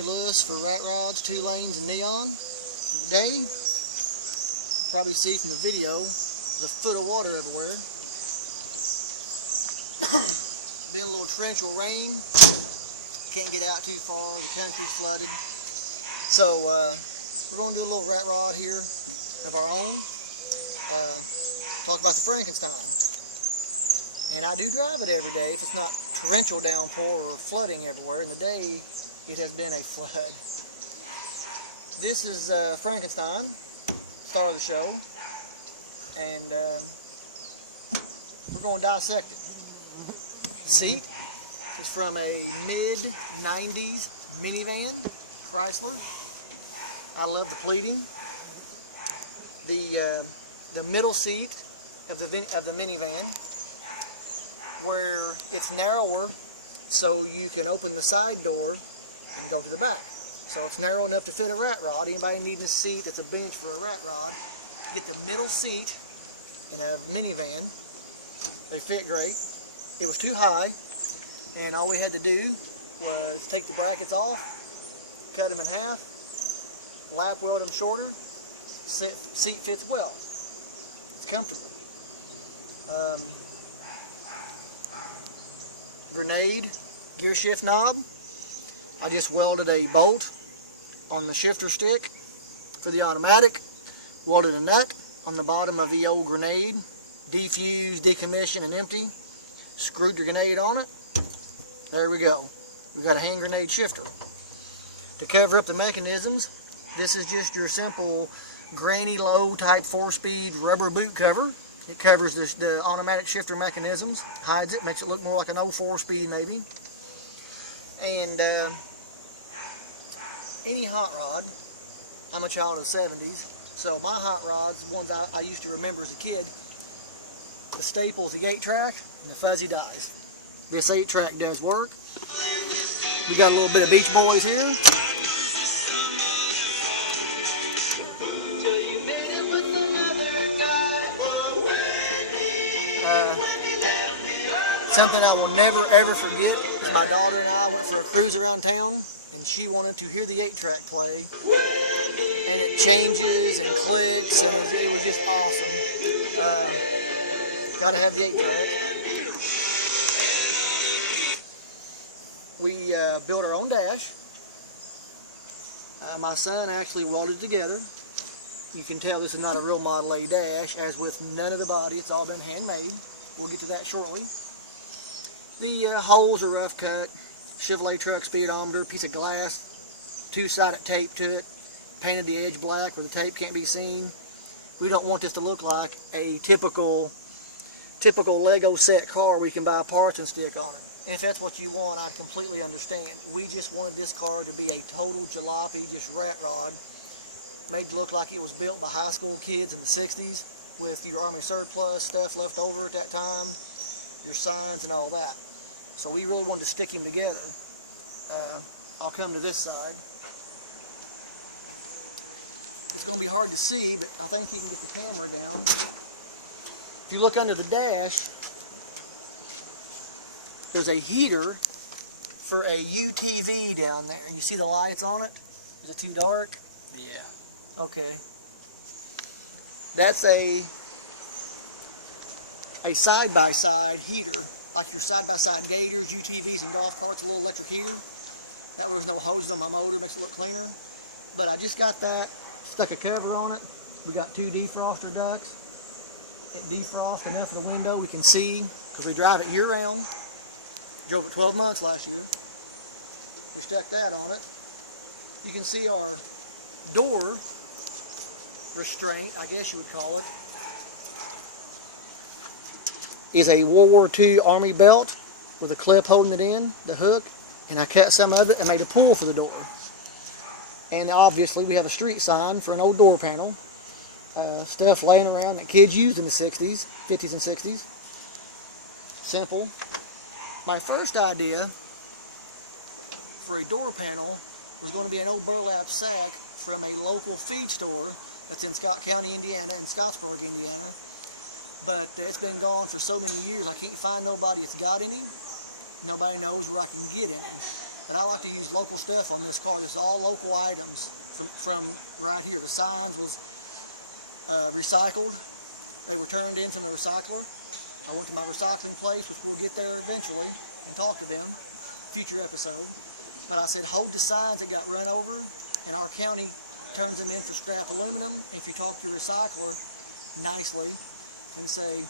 Johnny Lewis for rat rods, 2 lanes, and neon. Today, probably see from the video, there's a foot of water everywhere. Been a little torrential rain. Can't get out too far. The country's flooded. So we're going to do a little rat rod here of our own. Talk about the Frankenstein. And I do drive it every day if it's not torrential downpour or flooding everywhere. In the day, it has been a flood. This is Frankenstein, star of the show, and we're going to dissect it. The seat is from a mid-90s minivan, Chrysler. I love the pleating. The middle seat of the minivan, where it's narrower, so you can open the side door and go to the back. So it's narrow enough to fit a rat rod. Anybody needing a seat that's a bench for a rat rod, get the middle seat in a minivan. They fit great. It was too high, and all we had to do was take the brackets off, cut them in half, lap weld them shorter. Seat fits well. It's comfortable. Grenade gear shift knob. I just welded a bolt on the shifter stick for the automatic. Welded a nut on the bottom of the old grenade. Defuse, decommission, and empty. Screwed the grenade on it. There we go. We've got a hand grenade shifter. To cover up the mechanisms, this is just your simple granny low type 4-speed rubber boot cover. It covers the automatic shifter mechanisms, hides it, makes it look more like an 04 speed maybe. And any hot rod, I'm a child of the 70s, so my hot rods, ones I used to remember as a kid, the staple is the 8-track and the fuzzy dies. This 8-track does work. We got a little bit of Beach Boys here. Something I will never ever forget is my daughter and I went for a cruise around town, and she wanted to hear the 8-track play, and it changes and clicks, and it was just awesome. Gotta have the 8-track. We built our own dash. My son actually welded it together. You can tell this is not a real Model A dash, as with none of the body, it's all been handmade. We'll get to that shortly. The holes are rough cut, Chevrolet truck speedometer, piece of glass, 2-sided tape to it, painted the edge black where the tape can't be seen. We don't want this to look like a typical Lego set car where you can buy parts and stick on it. And if that's what you want, I completely understand. We just wanted this car to be a total jalopy, just rat rod, made to look like it was built by high school kids in the 60s with your Army surplus stuff left over at that time, your signs and all that. So we really wanted to stick him together. I'll come to this side. It's going to be hard to see, but I think you can get the camera down. If you look under the dash, there's a heater for a UTV down there. You see the lights on it? Is it too dark? Yeah. Okay. That's a side-by-side heater. Like your side-by-side gators, UTVs, and golf carts, a little electric heater. That way there's no hoses on my motor, makes it look cleaner. But I just got that, stuck a cover on it. We got 2 defroster ducts. It defrosts enough of the window we can see, because we drive it year-round. Drove it 12 months last year. We stuck that on it. You can see our door restraint, I guess you would call it, is a World War II Army belt with a clip holding it in, the hook, and I cut some of it and made a pull for the door. And obviously we have a street sign for an old door panel. Stuff laying around that kids used in the 60s, 50s and 60s. Simple. My first idea for a door panel was going to be an old burlap sack from a local feed store that's in Scott County, Indiana, and Scottsburg, Indiana. But it's been gone for so many years, I can't find nobody that's got any. Nobody knows where I can get it. And I like to use local stuff on this car. This is all local items from right here. The signs was recycled. They were turned in from the recycler. I went to my recycling place, which we'll get there eventually, and talk to them. Future episode. But I said, hold the signs that got run over, and our county turns them in for scrap aluminum. If you talk to your recycler nicely and say,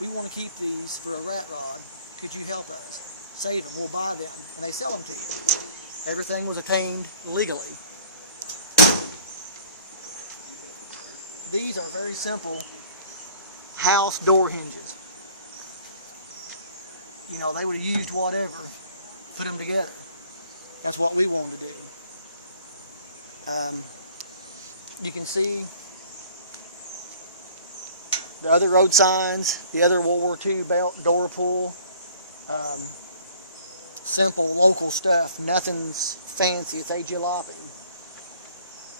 we want to keep these for a rat rod, could you help us? Save them, we'll buy them, and they sell them to you. Everything was attained legally. These are very simple house door hinges. You know, they would have used whatever, put them together. That's what we wanted to do. You can see the other road signs, the other World War II belt, door pull. Simple local stuff, nothing's fancy, it's a jalopy.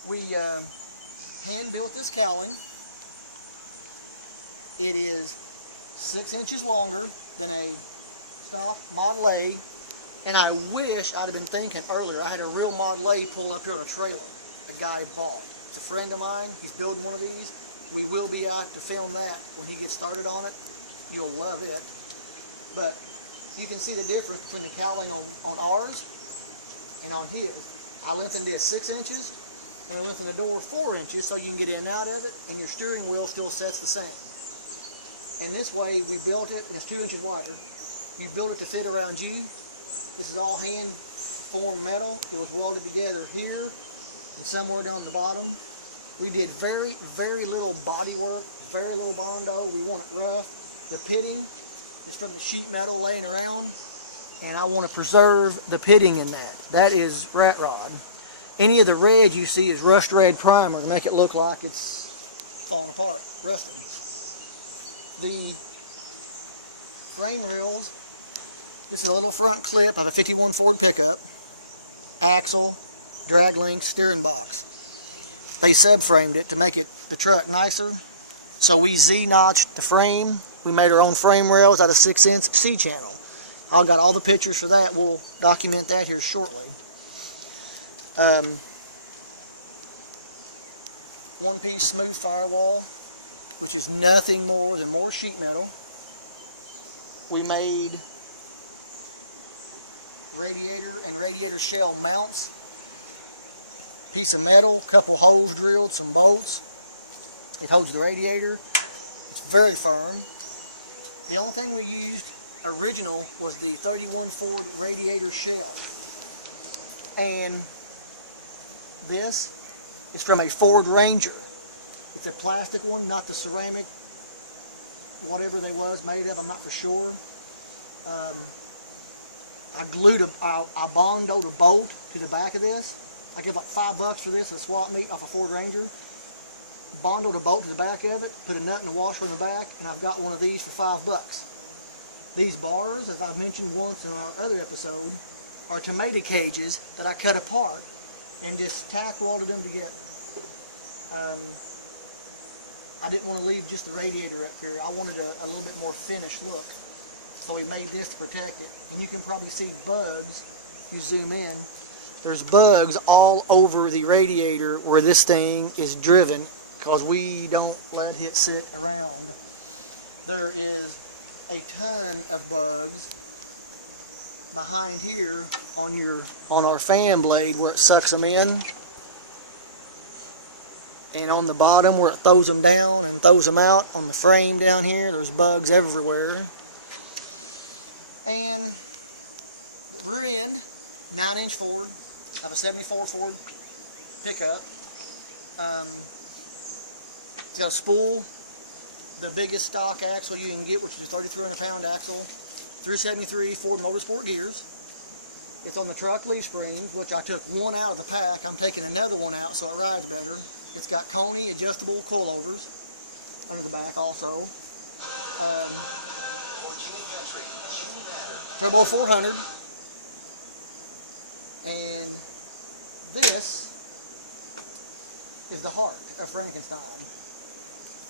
We hand built this cowling. It is 6 inches longer than a stock Model A, and I wish I'd have been thinking earlier. I had a real Model A pull up here on a trailer a guy bought. It's a friend of mine, he's building one of these. We will be out to film that when he gets started on it. You'll love it. But you can see the difference between the cowling on ours and on his. I lengthened this 6 inches, and I lengthened the door 4 inches so you can get in and out of it, and your steering wheel still sets the same. And this way we built it, and it's 2 inches wider. You built it to fit around you. This is all hand formed metal. It was welded together here and somewhere down the bottom. We did very, very little body work, very little Bondo. We want it rough. The pitting is from the sheet metal laying around, and I want to preserve the pitting in that. That is rat rod. Any of the red you see is rust red primer to make it look like it's falling apart, rusted. The frame rails, this is a little front clip of a 51 Ford pickup, axle, drag link, steering box. They subframed it to make it the truck nicer. So we Z-notched the frame. We made our own frame rails out of 6-inch C-channel. I've got all the pictures for that. We'll document that here shortly. One-piece smooth firewall, which is nothing more than more sheet metal. We made radiator and radiator shell mounts. Piece of metal, couple holes drilled, some bolts. It holds the radiator. It's very firm. The only thing we used original was the 31 Ford radiator shell. And this is from a Ford Ranger. It's a plastic one, not the ceramic, whatever they was made of, I'm not for sure. I bondoed a bolt to the back of this. I give like $5 for this at a swap meet off a Ford Ranger. Bondoed a bolt to the back of it, put a nut and a washer in the back, and I've got one of these for $5. These bars, as I've mentioned once in our other episode, are tomato cages that I cut apart and just tack welded them together. I didn't want to leave just the radiator up here. I wanted a little bit more finished look. So we made this to protect it. And you can probably see bugs if you zoom in. There's bugs all over the radiator where this thing is driven because we don't let it sit around. There is a ton of bugs behind here on our fan blade where it sucks them in, and on the bottom where it throws them down and throws them out. On the frame down here, there's bugs everywhere. And the rear end, 9-inch Ford of a 74 Ford pickup. It's got a spool, the biggest stock axle you can get, which is a 3,300-pound axle, 373 Ford Motorsport gears. It's on the truck leaf springs, which I took one out of the pack. I'm taking another one out so it rides better. It's got Coney adjustable coilovers under the back also. Turbo 400. And this is the heart of Frankenstein.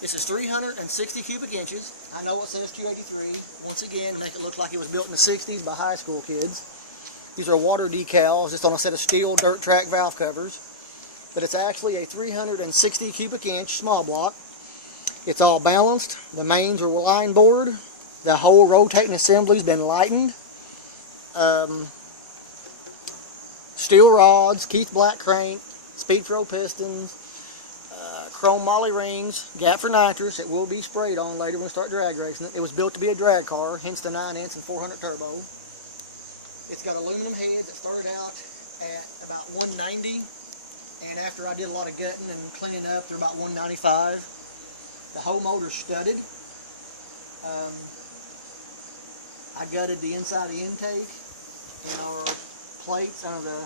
This is 360 cubic inches. I know it says 283. Once again, make it look like it was built in the 60s by high school kids. These are water decals, just on a set of steel dirt track valve covers. But it's actually a 360 cubic inch small block. It's all balanced. The mains are line bored. The whole rotating assembly's been lightened. Steel rods, Keith Black crank, Speed Pro pistons, chrome moly rings, gap for nitrous. It will be sprayed on later when we start drag racing it. It was built to be a drag car, hence the 9-inch and 400 turbo. It's got aluminum heads. It started out at about 190, and after I did a lot of gutting and cleaning up, they're about 195. The whole motor's studded. I gutted the inside of the intake and our plates under the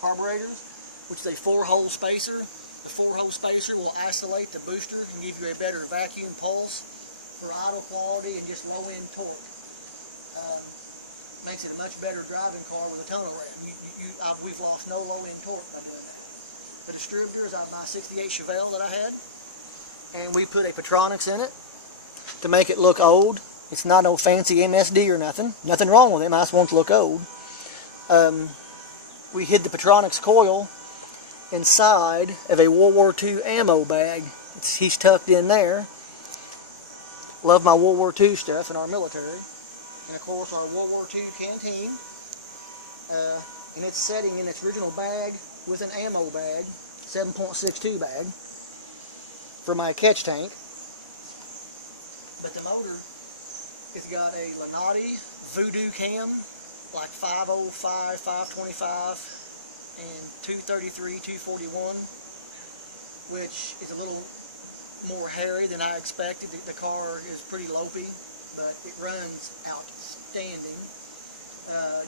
carburetors, which is a 4-hole spacer. The 4-hole spacer will isolate the booster and give you a better vacuum pulse for idle quality and just low-end torque. Makes it a much better driving car with a tunnel ram. We've lost no low-end torque by doing that. The distributor is out of my 68 Chevelle that I had, and we put a Petronix in it to make it look old. It's not no fancy MSD or nothing. Nothing wrong with it. I just want it to look old. We hid the Petronix coil inside of a World War II ammo bag. He's tucked in there. Love my World War II stuff in our military. And of course our World War II canteen. And it's setting in its original bag with an ammo bag, 7.62 bag, for my catch tank. But the motor has got a Lanati Voodoo cam, like 505, 525, and 233, 241, which is a little more hairy than I expected. The car is pretty lopey, but it runs outstanding.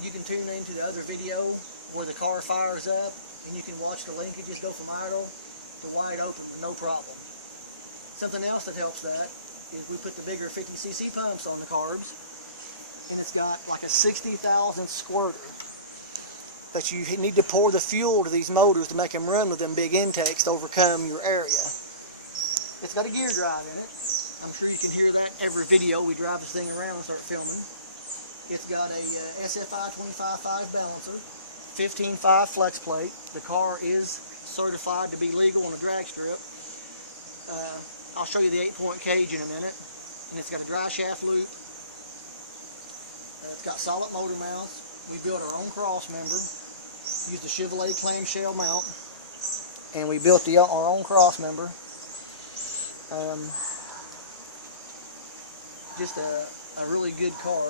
You can tune into the other video where the car fires up, and you can watch the linkages go from idle to wide open with no problem. Something else that helps that is we put the bigger 50cc pumps on the carbs, and it's got like a 60,000 squirter that you need to pour the fuel to these motors to make them run with them big intakes to overcome your area. It's got a gear drive in it. I'm sure you can hear that every video we drive this thing around and start filming. It's got a SFI 25.5 balancer, 15.5 flex plate. The car is certified to be legal on a drag strip. I'll show you the 8-point cage in a minute. And it's got a dry shaft loop. It's got solid motor mounts. We built our own cross member. Used a Chevrolet clamshell mount. And we built our own cross member. Just a really good car.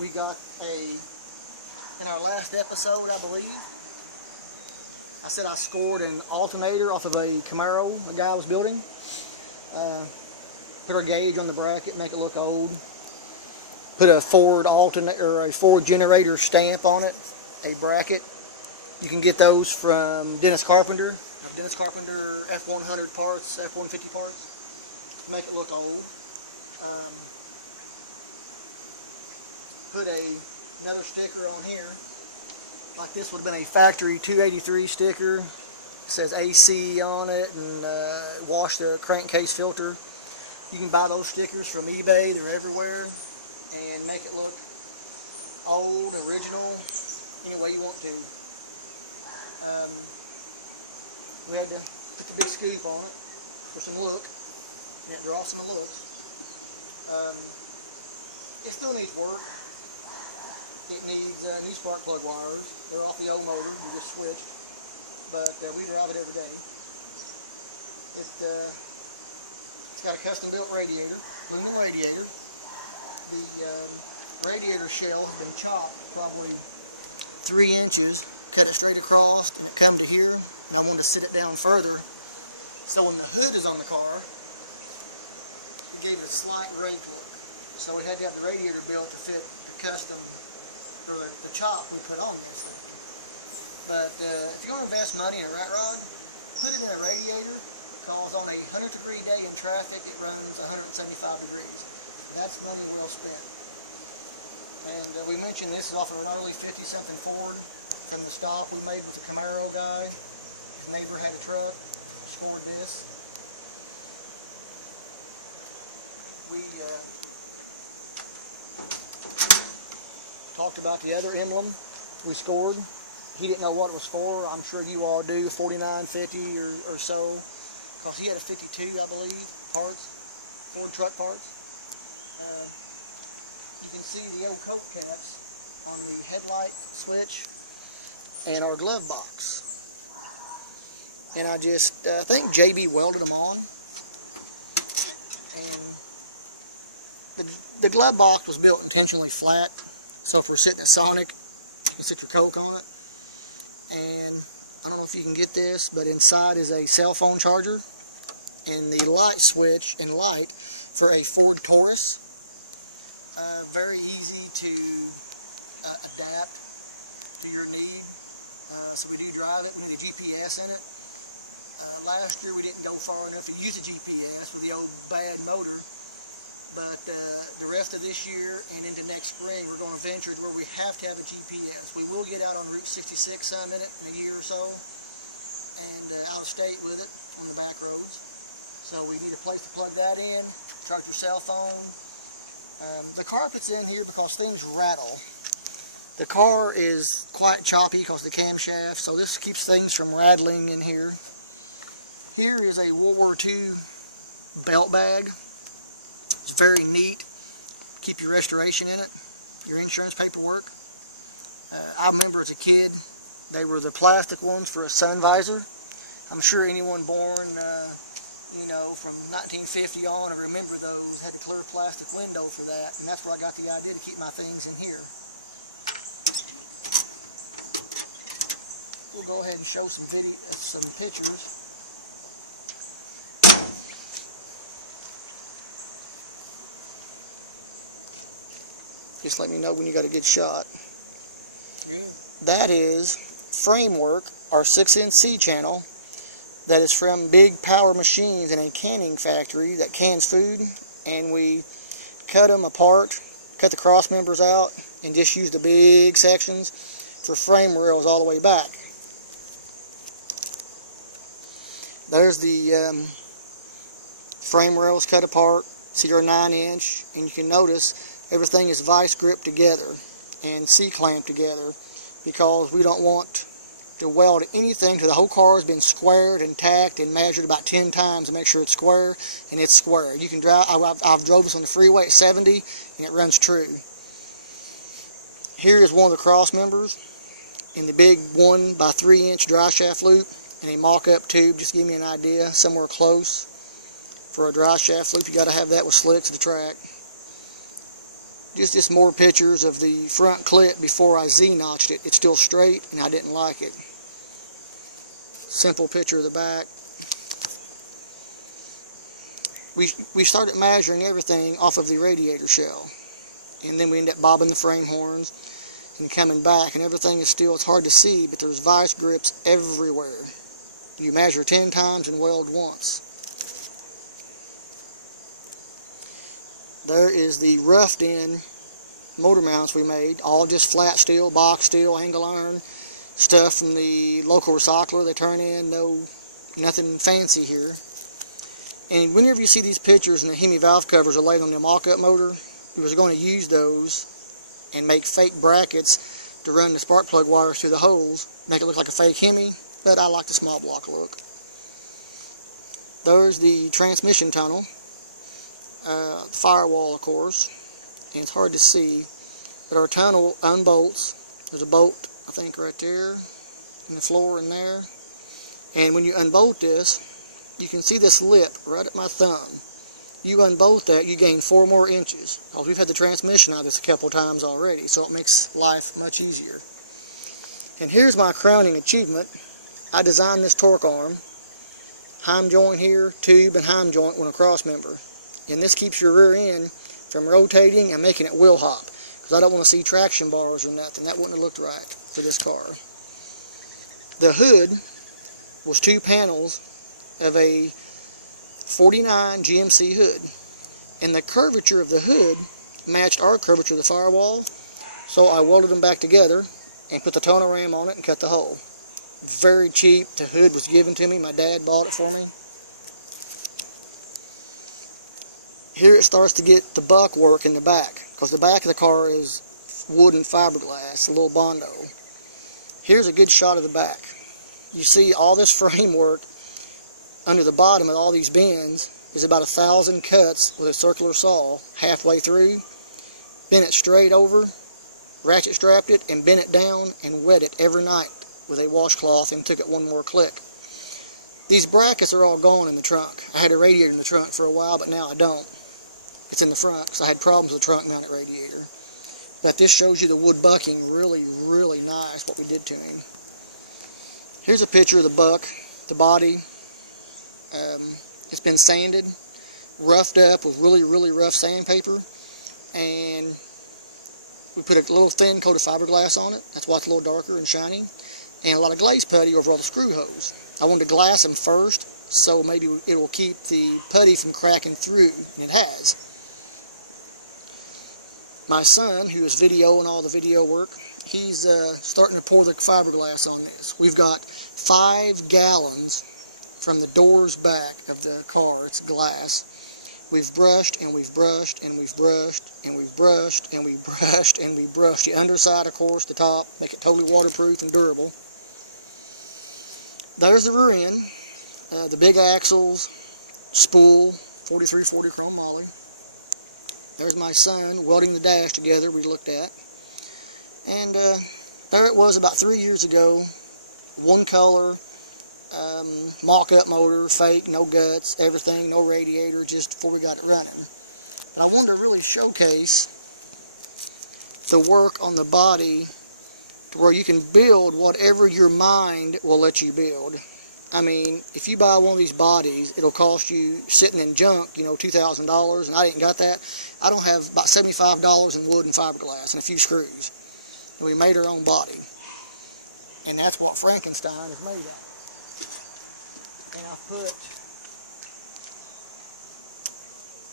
We got in our last episode, I believe, I said I scored an alternator off of a Camaro a guy was building. Put our gauge on the bracket, make it look old. Put a Ford alternator or a Ford generator stamp on it, a bracket. You can get those from Dennis Carpenter. Dennis Carpenter F100 parts, F150 parts, to make it look old. Put another sticker on here. Like this would have been a factory 283 sticker. It says AC on it, and wash the crankcase filter. You can buy those stickers from eBay. They're everywhere, and make it look old, original, any way you want to. We had to put the big scoop on it for some look, and it draws some looks. It still needs work. It needs new spark plug wires. They're off the old motor, we just switched, but we drive it every day. It's got a custom built radiator, aluminum radiator. The radiator shell has been chopped probably 3 inches, cut it straight across, and it come to here, and I wanted to sit it down further, so when the hood is on the car, it gave it a slight rank look. So we had to have the radiator built to fit the custom, or the chop we put on this thing. But if you're going to invest money in a rat rod, put it in a radiator, because on a 100-degree day in traffic, it runs 175 degrees. That's money well spent. And we mentioned this is off of an early 50-something Ford. From the stop we made with the Camaro guy. His neighbor had a truck, scored this. We talked about the other emblem we scored. He didn't know what it was for. I'm sure you all do, 49.50 or so, because he had a 52, I believe, parts, Ford truck parts. You can see the old coke caps on the headlight switch and our glove box. And I just think JB welded them on. And the glove box was built intentionally flat, so if we're sitting at Sonic, you can sit your Coke on it. And I don't know if you can get this, but inside is a cell phone charger and the light switch and light for a Ford Taurus. Very easy to adapt to your need. So we do drive it, we need a GPS in it. Last year we didn't go far enough to use a GPS with the old bad motor. But the rest of this year and into next spring, we're going to venture to where we have to have a GPS. We will get out on Route 66 some in it in a year or so, and out of state with it on the back roads. So we need a place to plug that in, charge your cell phone. The carpet's in here because things rattle. The car is quite choppy because of the camshaft, so this keeps things from rattling in here. Here is a World War II belt bag. It's very neat. Keep your restoration in it, your insurance paperwork. I remember as a kid, they were the plastic ones for a sun visor. I'm sure anyone born, from 1950 on, I remember those, had a clear plastic window for that, and that's where I got the idea to keep my things in here. We'll go ahead and show some pictures. Just let me know when you got a good shot. That is Framework, our 6-inch C channel, that is from Big Power Machines in a canning factory that cans food, and we cut them apart, cut the cross members out, and just use the big sections for frame rails all the way back. There's the frame rails cut apart. See, they're 9-inch, and you can notice everything is vice gripped together and C-clamped together because we don't want to weld anything till the whole car has been squared and tacked and measured about 10 times to make sure it's square, and it's square. You can drive. I've drove this on the freeway at 70 and it runs true. Here is one of the cross members in the big 1x3-inch dry shaft loop and a mock-up tube. Just give me an idea, somewhere close for a dry shaft loop. You got to have that with slicks to the track. Just more pictures of the front clip before I Z-notched it. It's still straight and I didn't like it. Simple picture of the back. We started measuring everything off of the radiator shell, and then we end up bobbing the frame horns and coming back, and everything is still, it's hard to see, but there's vice grips everywhere. You measure 10 times and weld once. There is the roughed in motor mounts we made, all just flat steel, box steel, angle iron stuff from the local recycler they turn in. Nothing fancy here. And whenever you see these pictures and the Hemi valve covers are laid on the mock-up motor, we was going to use those and make fake brackets to run the spark plug wires through the holes, make it look like a fake Hemi, but I like the small block look. There's the transmission tunnel, the firewall, of course, and it's hard to see, but our tunnel unbolts. There's a bolt, I think, right there, in the floor in there, and when you unbolt this, you can see this lip right at my thumb. You unbolt that, you gain 4 more inches, because we've had the transmission out of this a couple times already, so it makes life much easier. And here's my crowning achievement. I designed this torque arm, heim joint here, tube, and heim joint on a cross member. And this keeps your rear end from rotating and making it wheel hop, because I don't want to see traction bars or nothing. That wouldn't have looked right for this car. The hood was 2 panels of a 49 GMC hood, and the curvature of the hood matched our curvature of the firewall, so I welded them back together and put the tonal ram on it and cut the hole. Very cheap. The hood was given to me. My dad bought it for me. Here it starts to get the buck work in the back, because the back of the car is wood and fiberglass, a little Bondo. Here's a good shot of the back. You see all this framework under the bottom of all these bends is about 1,000 cuts with a circular saw halfway through, bent it straight over, ratchet strapped it, and bent it down and wet it every night with a washcloth and took it one more click. These brackets are all gone in the trunk. I had a radiator in the trunk for a while, but now I don't. It's in the front because I had problems with the trunk mounted radiator. But this shows you the wood bucking, really, really nice what we did to him. Here's a picture of the buck, the body. It's been sanded, roughed up with really, really rough sandpaper, and we put a little thin coat of fiberglass on it. That's why it's a little darker and shiny, and a lot of glaze putty over all the screw holes. I wanted to glass them first, so maybe it will keep the putty from cracking through, and it has. My son, who is videoing all the video work, he's starting to pour the fiberglass on this. We've got 5 gallons from the doors back of the car. It's glass. We've brushed and we've brushed and we've brushed and we've brushed and we've brushed and we've brushed the underside, of course, the top, make it totally waterproof and durable. There's the rear end, the big axles, spool, 4340 chrome moly. There's my son welding the dash together we looked at. And there it was about 3 years ago, one color, mock-up motor, fake, no guts, everything, no radiator, just before we got it running. But I wanted to really showcase the work on the body to where you can build whatever your mind will let you build. I mean, if you buy one of these bodies, it'll cost you, sitting in junk, you know, $2,000, and I didn't got that. I don't have about $75 in wood and fiberglass and a few screws. And we made our own body. And that's what Frankenstein is made of. And I put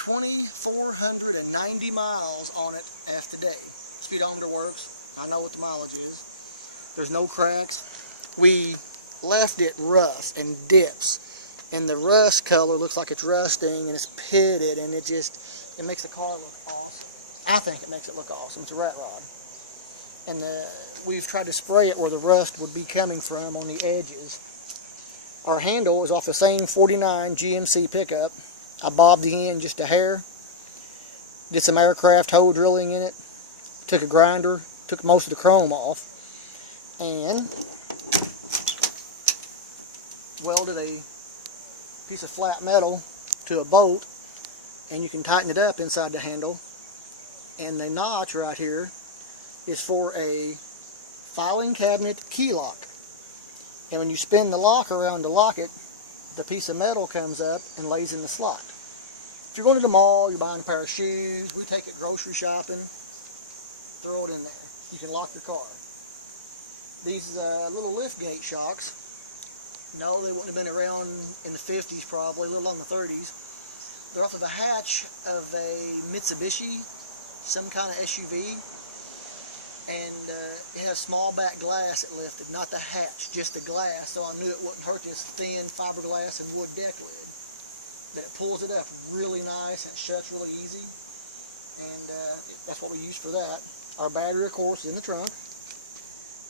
2,490 miles on it as today. Speedometer works. I know what the mileage is. There's no cracks. We left it rough and dips, and the rust color looks like it's rusting and it's pitted, and it makes the car look awesome. I think it makes it look awesome. It's a rat rod, and we've tried to spray it where the rust would be coming from on the edges. Our handle is off the same 49 GMC pickup. I bobbed the end just a hair, did some aircraft hole drilling in it, took a grinder, took most of the chrome off, and welded a piece of flat metal to a bolt, and you can tighten it up inside the handle. And the notch right here is for a filing cabinet key lock, and when you spin the lock around to lock it, the piece of metal comes up and lays in the slot. If you're going to the mall, you're buying a pair of shoes, we take it grocery shopping, throw it in there. You can lock your car. These little lift gate shocks, no, they wouldn't have been around in the 50s probably, a little on the 30s. They're off of a hatch of a Mitsubishi, some kind of SUV, and it has small back glass it lifted, not the hatch, just the glass, so I knew it wouldn't hurt this thin fiberglass and wood deck lid. But it pulls it up really nice and it shuts really easy, and that's what we used for that. Our battery, of course, is in the trunk.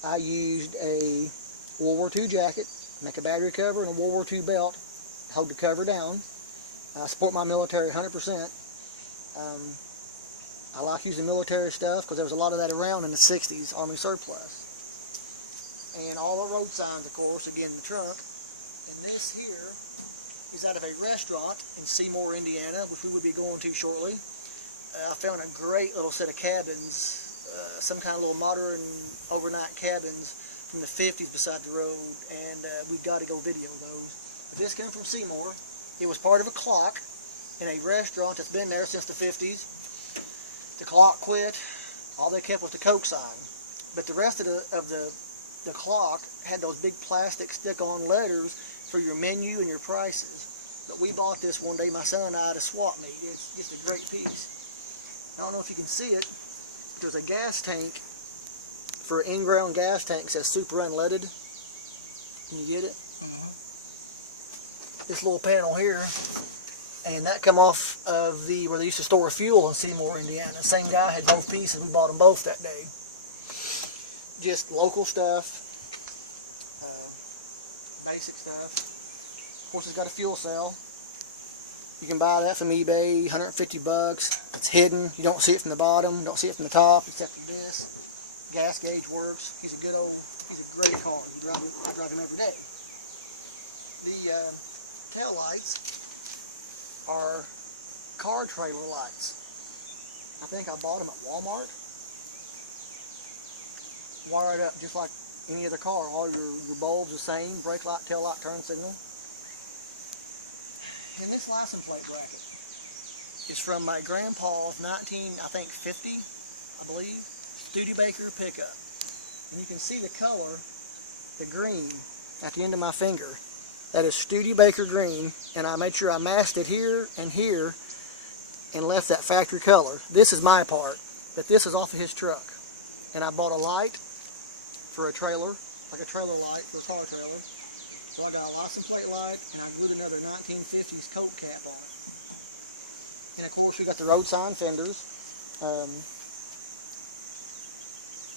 I used a World War II jacket, make a battery cover, and a World War II belt, hold the cover down. I support my military 100%. I like using military stuff because there was a lot of that around in the 60s, Army surplus. And all the road signs, of course, again in the trunk. And this here is out of a restaurant in Seymour, Indiana, which we would be going to shortly. I found a great little set of cabins, some kind of little modern overnight cabins from the 50s beside the road, and we've got to go video those. But this came from Seymour. It was part of a clock in a restaurant that's been there since the 50s. The clock quit. All they kept was the Coke sign. But the rest of the clock had those big plastic stick-on letters for your menu and your prices. But we bought this one day, my son and I, at a swap meet. It's just a great piece. I don't know if you can see it. There's a gas tank for an in-ground gas tank, says super unleaded. Can you get it? This little panel here, and that come off of where they used to store fuel in Seymour, Indiana. The same guy had both pieces. We bought them both that day. Just local stuff. basic stuff. Of course, it's got a fuel cell. You can buy that from eBay, 150 bucks. It's hidden. You don't see it from the bottom, don't see it from the top, except for this. Gas gauge works. He's a great car. I drive him every day. The tail lights are car trailer lights. I think I bought them at Walmart. Wired up just like any other car. All your bulbs the same, brake light, tail light, turn signal. And this license plate bracket is from my grandpa's 50, I believe, Studebaker pickup. And you can see the color, the green, at the end of my finger. That is Studebaker green, and I made sure I masked it here and left that factory color. This is my part, but this is off of his truck. And I bought a light for a trailer, like a trailer light for a car trailer. So I got a license plate light, and I glued another 1950s coat cap on it. And of course we got the road sign fenders.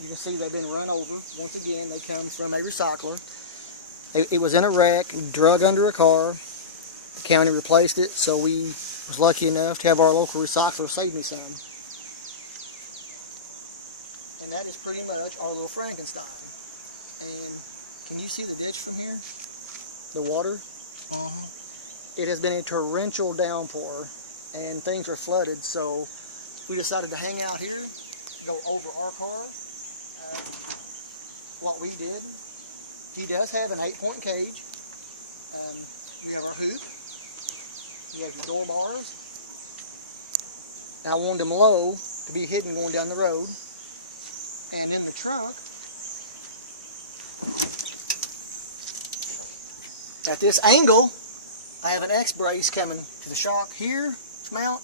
You can see they've been run over. Once again, they come from a recycler. It was in a wreck, drug under a car. The county replaced it, so we was lucky enough to have our local recycler save me some. And that is pretty much our little Frankenstein. And can you see the ditch from here? The water? It has been a torrential downpour and things are flooded, so we decided to hang out here, go over our car. What we did, he does have an 8-point cage. We have our hoop. You have your door bars. And I wanted them low to be hidden going down the road. And in the trunk, at this angle, I have an X-brace coming to the shock here mount,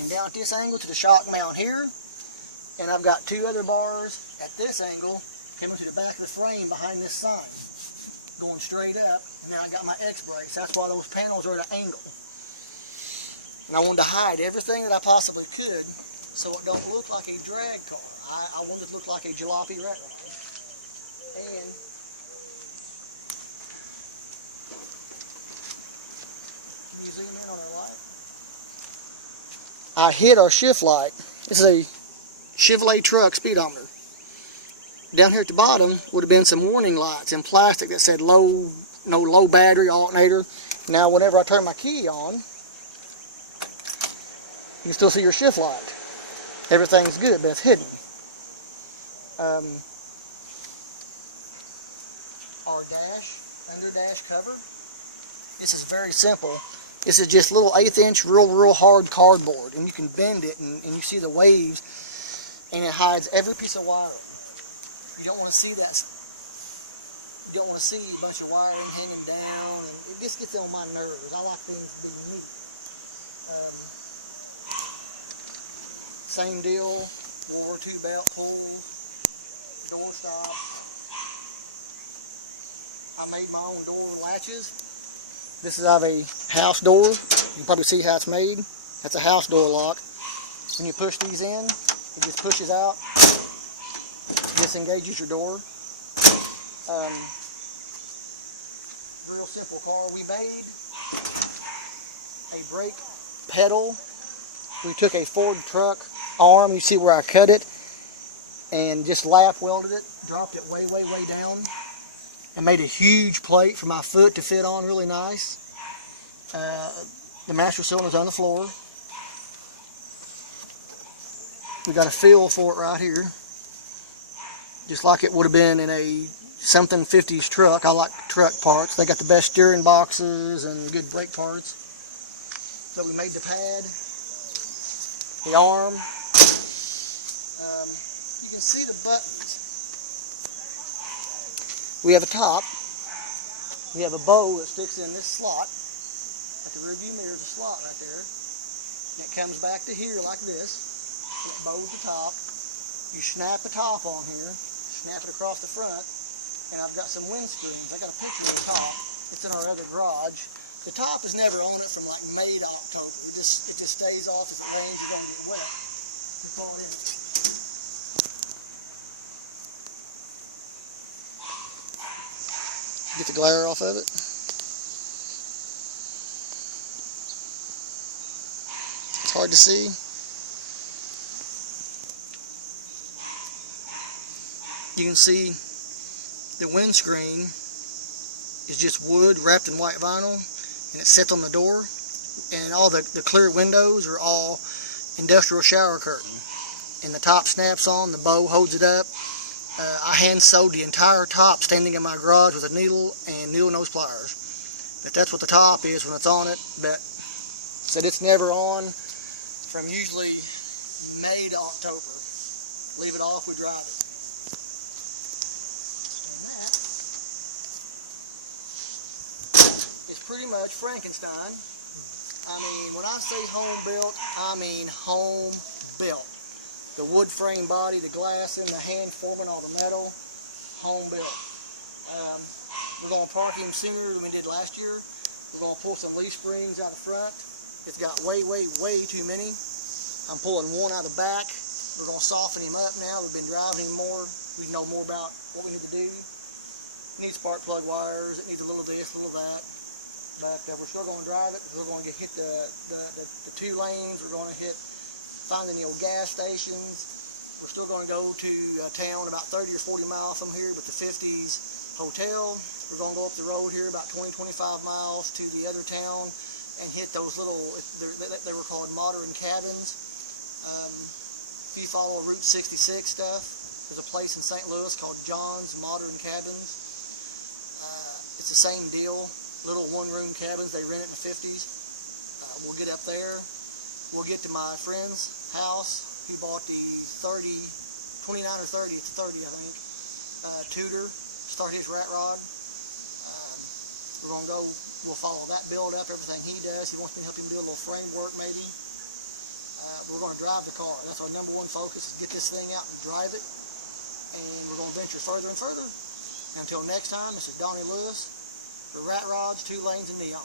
and down at this angle to the shock mount here. And I've got two other bars at this angle coming to the back of the frame behind this sign, going straight up. And then I got my X-brace. That's why those panels are at an angle. And I wanted to hide everything that I possibly could so it don't look like a drag car. I wanted it to look like a jalopy rat rod. And can you zoom in on our light? I hit our shift light. This is a Chevrolet truck speedometer. Down here at the bottom would have been some warning lights in plastic that said low battery, alternator. Now whenever I turn my key on, you can still see your shift light. Everything's good, but it's hidden. Our under dash cover, this is very simple. This is just little 1/8 inch real hard cardboard, and you can bend it and you see the waves, and it hides every piece of wiring. You don't want to see that. You don't want to see a bunch of wiring hanging down, and it just gets on my nerves. I like things to be neat. Same deal, World War II belt pulls, door stops. I made my own door latches. This is out of a house door. You can probably see how it's made. That's a house door lock. When you push these in, it just pushes out, disengages your door. Real simple car. We made a brake pedal. We took a Ford truck arm, you see where I cut it, and just lap welded it, dropped it way down, and made a huge plate for my foot to fit on really nice. The master cylinder's on the floor. We got a feel for it right here, just like it would have been in a something 50s truck. I like truck parts. They got the best steering boxes and good brake parts. So we made the pad, the arm. You can see the buttons. We have a top. We have a bow that sticks in this slot. At the rearview mirror is a slot right there. And it comes back to here like this. It bows the top. You snap the top on here, snap it across the front, and I've got some windscreens. I got a picture of the top. It's in our other garage. The top is never on it from like May to October. It just stays off. It's rains. It's going to get wet. We pull it in. Get the glare off of it. It's hard to see. You can see the windscreen is just wood wrapped in white vinyl, and it sits on the door, and all the clear windows are all industrial shower curtain, and the top snaps on, the bow holds it up. I hand sewed the entire top standing in my garage with a needle and needle nose pliers. But that's what the top is when it's on it. But said it's never on from usually May to October. Leave it off, we drive it. It's pretty much Frankenstein. I mean, when I say home built, I mean home built. The wood frame body, the glass in, the hand forming, all the metal, home built. We're going to park him sooner than we did last year. We're going to pull some leaf springs out the front. It's got way too many. I'm pulling one out the back. We're going to soften him up now. We've been driving him more. We know more about what we need to do. It needs spark plug wires. It needs a little this, a little that. But we're still going to drive it. We're going to hit the 2 lanes. We're going to find the old gas stations. We're still going to go to a town about 30 or 40 miles from here with the 50s hotel. We're going to go up the road here about 20-25 miles to the other town and hit those little, they were called modern cabins. If you follow Route 66 stuff, there's a place in St. Louis called John's Modern Cabins. It's the same deal, little one-room cabins. They rent it in the 50s. We'll get up there. We'll get to my friend's house. He bought the 29 or 30, it's 30 I think, Tudor, start his rat rod. We're going to go, we'll follow that build up, everything he does. He wants me to help him do a little framework maybe. We're going to drive the car. That's our #1 focus, get this thing out and drive it. And we're going to venture further and further. Until next time, this is Donnie Lewis for Rat Rods, 2 Lanes, and Neon.